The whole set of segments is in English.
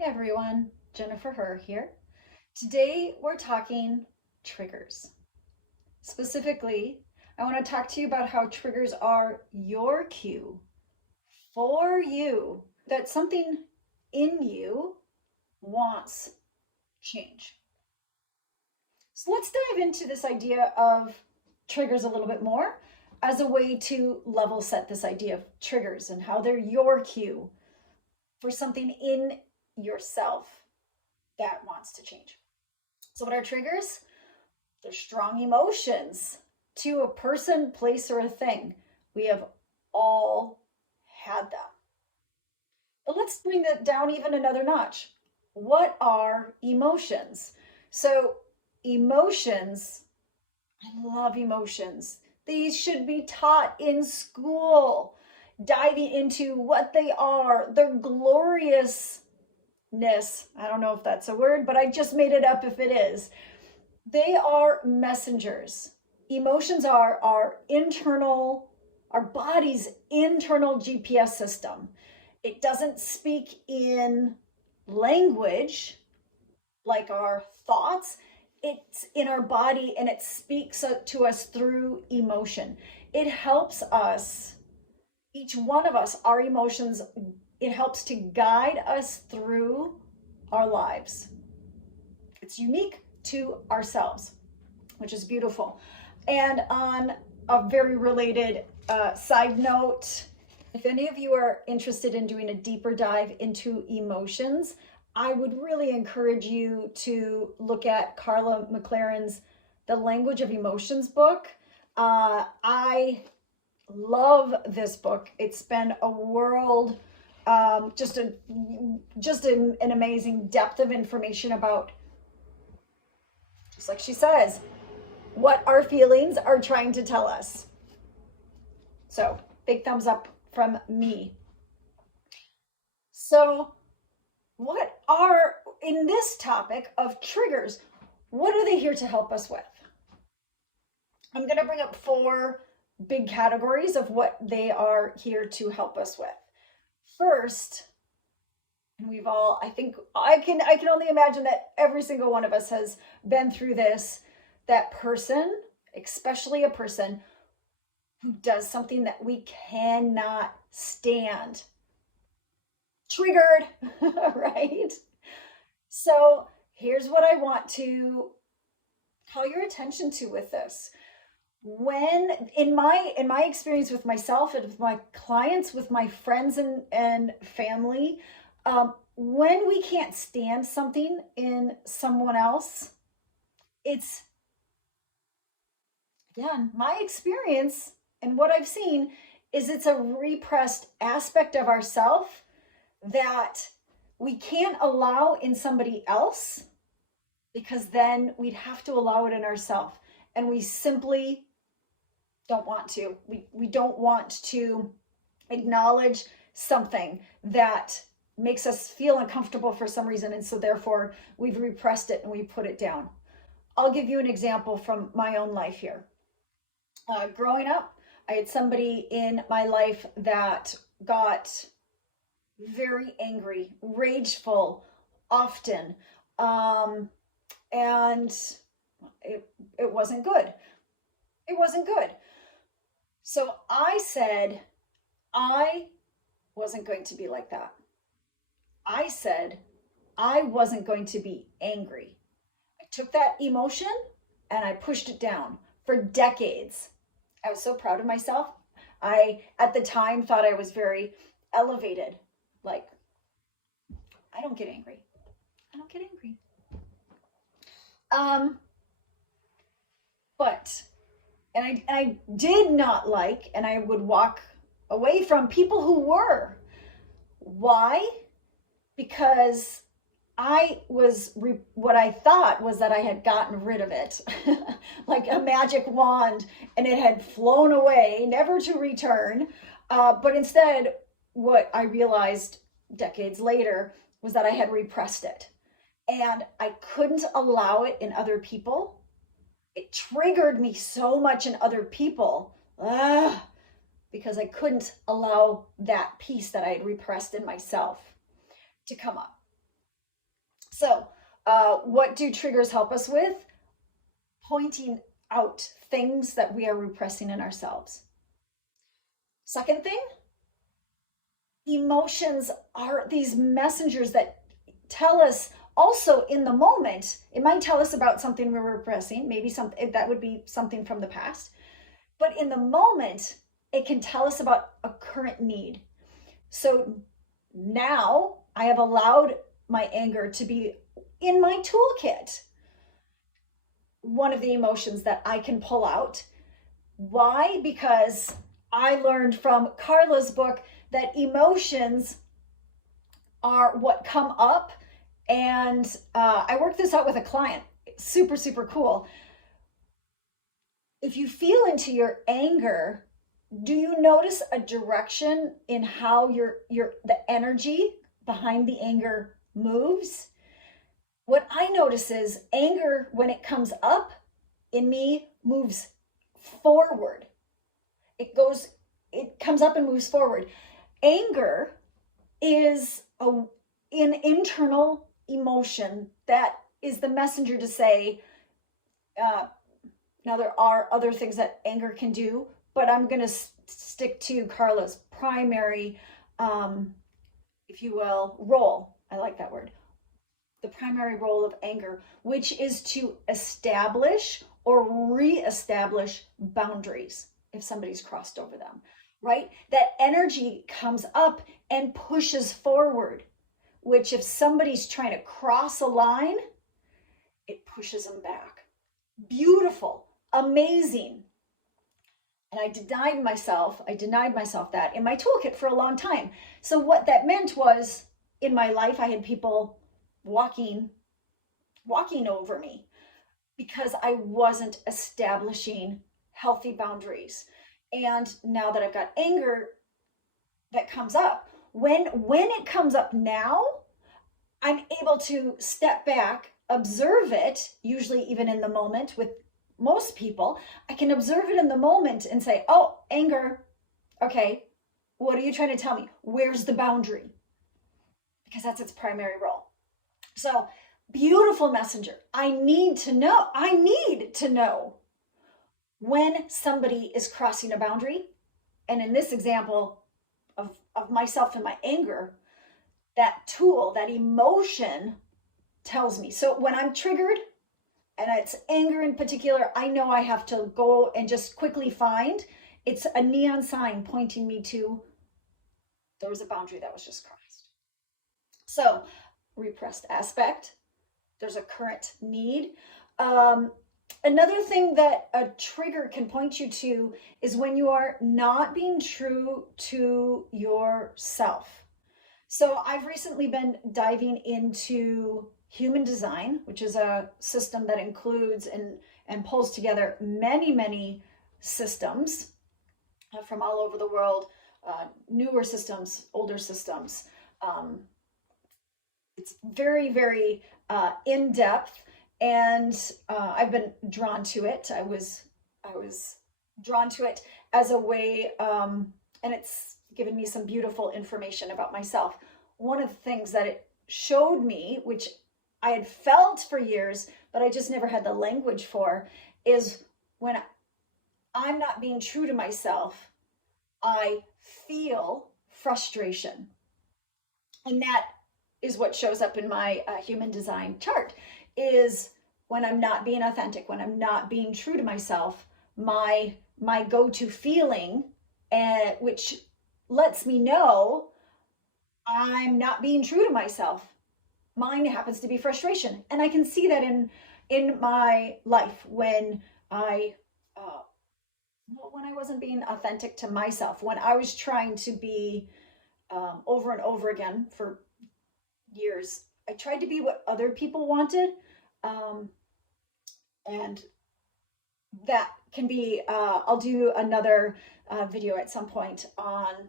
Hey everyone, Jennifer Herr here. Today we're talking triggers. Specifically, I want to talk to you about how triggers are your cue for you that something in you wants change. So let's dive into this idea of triggers a little bit more as a way to level set this idea of triggers and how they're your cue for something in yourself that wants to change. So, what are triggers? They're strong emotions to a person, place, or a thing. We have all had that. But let's bring that down even another notch. What are emotions? So, emotions, I love emotions. These should be taught in school, diving into what they are, their gloriousness. I don't know if that's a word, but I just made it up if it is. They are messengers. Emotions are our body's internal GPS system. It doesn't speak in language like our thoughts. It's in our body and it speaks to us through emotion. It helps us, each one of us, our emotions, it helps to guide us through our lives. It's unique to ourselves, which is beautiful. And on a very related side note, if any of you are interested in doing a deeper dive into emotions, I would really encourage you to look at Carla McLaren's The Language of Emotions book. I love this book. It's been a world, just an amazing depth of information about, just like she says, what our feelings are trying to tell us. So big thumbs up from me. So what are, in this topic of triggers, what are they here to help us with? I'm going to bring up four big categories of what they are here to help us with. First, and we've all, I think I can only imagine that every single one of us has been through this, that person, especially a person who does something that we cannot stand. Triggered, right? So here's what I want to call your attention to with this. When in my experience with myself and with my clients, with my friends and family, when we can't stand something in someone else, it's, again, my experience and what I've seen is it's a repressed aspect of ourself that we can't allow in somebody else, because then we'd have to allow it in ourselves, and we simply don't want to. We don't want to acknowledge something that makes us feel uncomfortable for some reason, and so therefore we've repressed it and we put it down. I'll give you an example from my own life here. Growing up, I had somebody in my life that got very angry, rageful, often, and it wasn't good. It wasn't good. So I said I wasn't going to be like that. I said I wasn't going to be angry. I took that emotion and I pushed it down for decades. I was so proud of myself. I, at the time, thought I was very elevated. Like, I don't get angry. I don't get angry. But, and I did not like, and I would walk away from people who were. Why? Because what I thought was that I had gotten rid of it like a magic wand, and it had flown away, never to return. But instead, what I realized decades later was that I had repressed it, and I couldn't allow it in other people. It triggered me so much in other people, because I couldn't allow that piece that I had repressed in myself to come up. So, what do triggers help us with? Pointing out things that we are repressing in ourselves. Second thing, emotions are these messengers that tell us also in the moment. It might tell us about something we're repressing, maybe something that would be something from the past, but in the moment, it can tell us about a current need. So now I have allowed my anger to be in my toolkit, one of the emotions that I can pull out. Why? Because I learned from Carla's book that emotions are what come up. And I worked this out with a client. Super, super cool. If you feel into your anger, do you notice a direction in how the energy behind the anger moves? What I notice is anger, when it comes up in me, moves forward. It comes up and moves forward. Anger is an internal emotion that is the messenger to say, now there are other things that anger can do, but I'm going to stick to Carla's primary, if you will, role. I like that word. The primary role of anger, which is to establish or reestablish boundaries if somebody's crossed over them, right? That energy comes up and pushes forward, which if somebody's trying to cross a line, it pushes them back. Beautiful, amazing. And I denied myself that in my toolkit for a long time. So what that meant was in my life, I had people walking over me because I wasn't establishing healthy boundaries. And now that I've got anger that comes up, when it comes up now, I'm able to step back, observe it, usually even in the moment. With most people, I can observe it in the moment and say, oh, anger. Okay, what are you trying to tell me? Where's the boundary? Because that's its primary role. So, beautiful messenger. I need to know when somebody is crossing a boundary. And in this example of myself and my anger, that tool, that emotion tells me. So when I'm triggered, and it's anger in particular, I know I have to go and just quickly find. It's a neon sign pointing me to there was a boundary that was just crossed. So, repressed aspect, there's a current need. Another thing that a trigger can point you to is when you are not being true to yourself. So I've recently been diving into human design, which is a system that includes and pulls together many systems from all over the world, newer systems, older systems. It's very in depth, and I've been drawn to it. I was drawn to it as a way, and it's given me some beautiful information about myself. One of the things that it showed me, which I had felt for years, but I just never had the language for, is when I'm not being true to myself, I feel frustration. And that is what shows up in my human design chart, is when I'm not being authentic, when I'm not being true to myself, my go-to feeling, which lets me know I'm not being true to myself. Mine happens to be frustration, and I can see that in my life when I wasn't being authentic to myself, when I was trying to be over and over again for years. I tried to be what other people wanted, and that can be. I'll do another video at some point on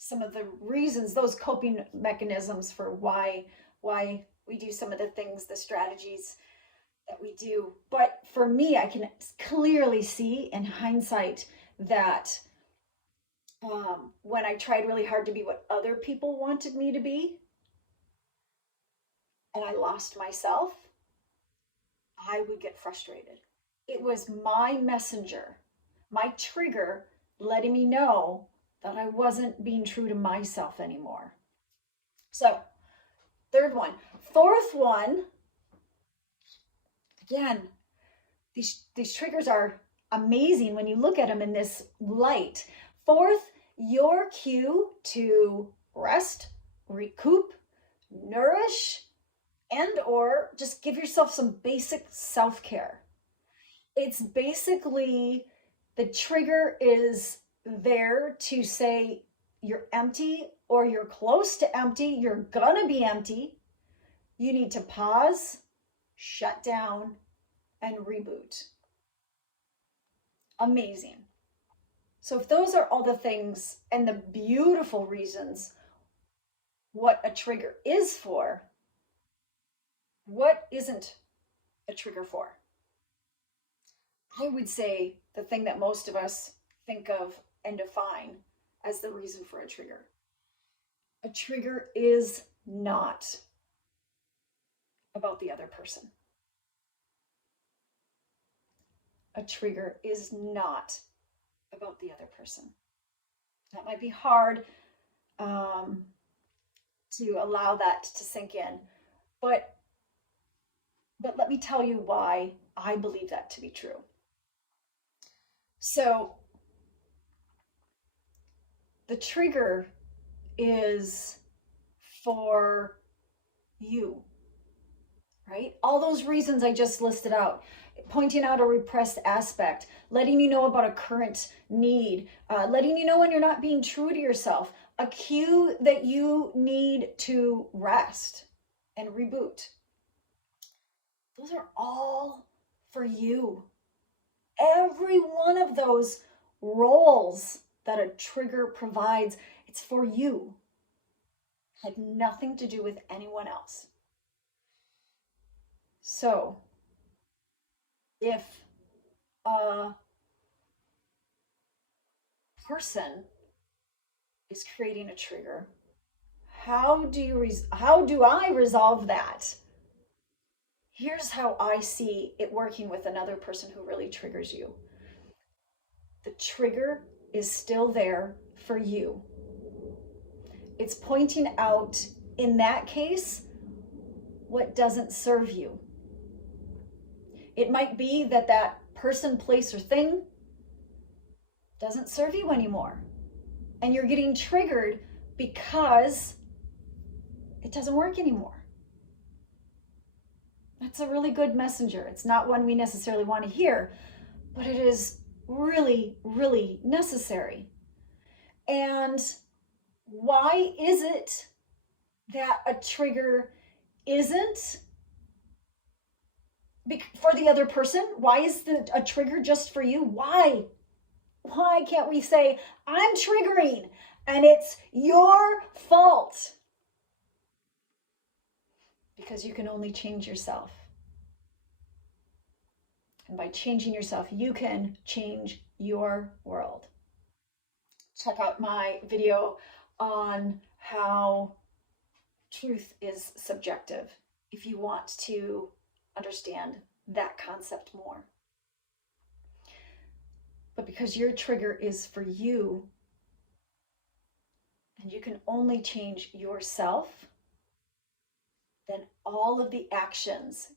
some of the reasons, those coping mechanisms for why we do some of the things, the strategies that we do. But for me, I can clearly see in hindsight that when I tried really hard to be what other people wanted me to be, and I lost myself, I would get frustrated. It was my messenger, my trigger, letting me know that I wasn't being true to myself anymore. So, third one. Fourth one, again, these triggers are amazing when you look at them in this light. Fourth, your cue to rest, recoup, nourish, and or just give yourself some basic self-care. It's basically the trigger is there to say you're empty or you're close to empty, you're gonna be empty. You need to pause, shut down, and reboot. Amazing. So if those are all the things and the beautiful reasons what a trigger is for, what isn't a trigger for? I would say the thing that most of us think of and define as the reason for a trigger. A trigger is not about the other person. A trigger is not about the other person. That might be hard to allow that to sink in, but let me tell you why I believe that to be true. So the trigger is for you, right? All those reasons I just listed out, pointing out a repressed aspect, letting you know about a current need, letting you know when you're not being true to yourself, a cue that you need to rest and reboot. Those are all for you. Every one of those roles that a trigger provides, it's for you. Had nothing to do with anyone else. So, if a person is creating a trigger, how do I resolve that? Here's how I see it working with another person who really triggers you. The trigger is still there for you. It's pointing out, in that case, what doesn't serve you. It might be that that person, place, or thing doesn't serve you anymore. And you're getting triggered because it doesn't work anymore. That's a really good messenger. It's not one we necessarily want to hear, but it is really, really necessary. And why is it that a trigger isn't for the other person? Why is a trigger just for you? Why? Why can't we say, I'm triggering and it's your fault? Because you can only change yourself. And by changing yourself, you can change your world. Check out my video on how truth is subjective if you want to understand that concept more. But because your trigger is for you, and you can only change yourself, then all of the actions,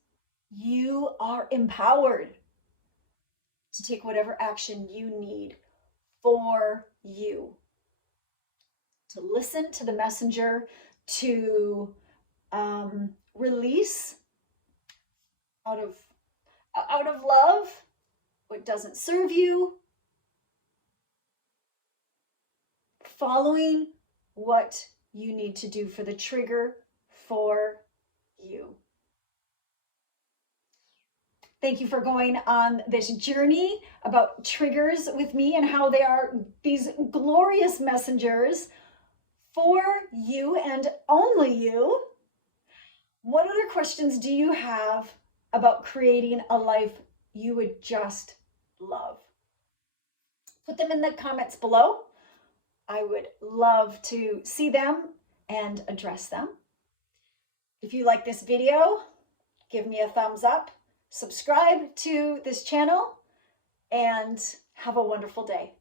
you are empowered to take whatever action you need for you. To listen to the messenger, to release out of love what doesn't serve you, following what you need to do for the trigger for you. Thank you for going on this journey about triggers with me and how they are these glorious messengers for you and only you. What other questions do you have about creating a life you would just love? Put them in the comments below. I would love to see them and address them. If you like this video, give me a thumbs up, subscribe to this channel, and have a wonderful day.